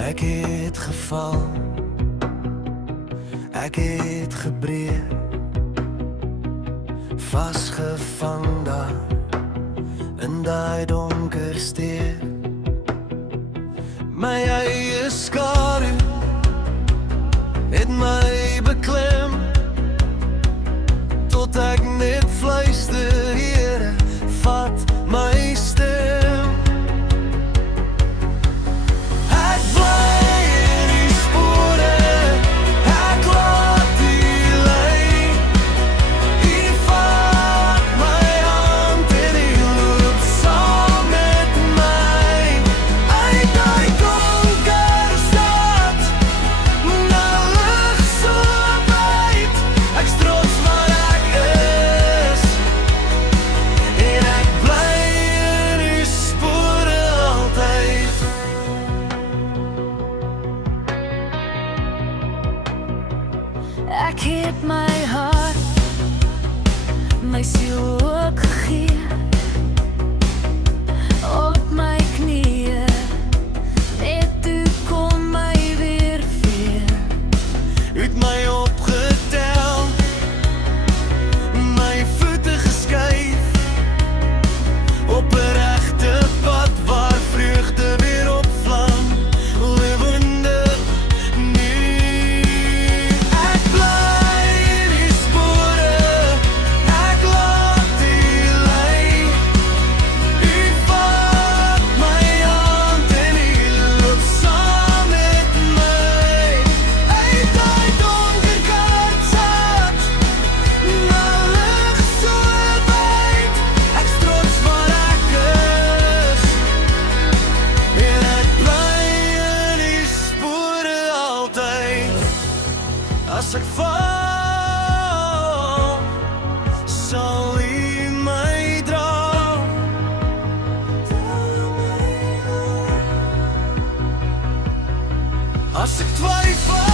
Ek het geval, ek het gebreek, vasgevang daar in daai donker steek. My eie skadu het my beklem, tot ek net fluister, Here, vat my stem. Ek bly in die spore, ek laat die lei. U vat my hand en u loop saam met my uit die donker stad, na lig so wyd. Ek's trots waar ek is, en ek bly in u spore altyd. Ek het my hart, my siel ook gegee, op my knieë, net u kon my weer vee. U het my opgetel, my voete geskuif, op 'n regte pad waar vreugde weer opvlam, lewendig nu. Ek bly in die spore, ek laat die lei. U vat my hand en u loop saam met my uit die donker kaartstad, na lig so wyd. Ek's trots waar ek is, en ek bly in die spore altyd. As ek val, sal u my dra. As ek twyfel,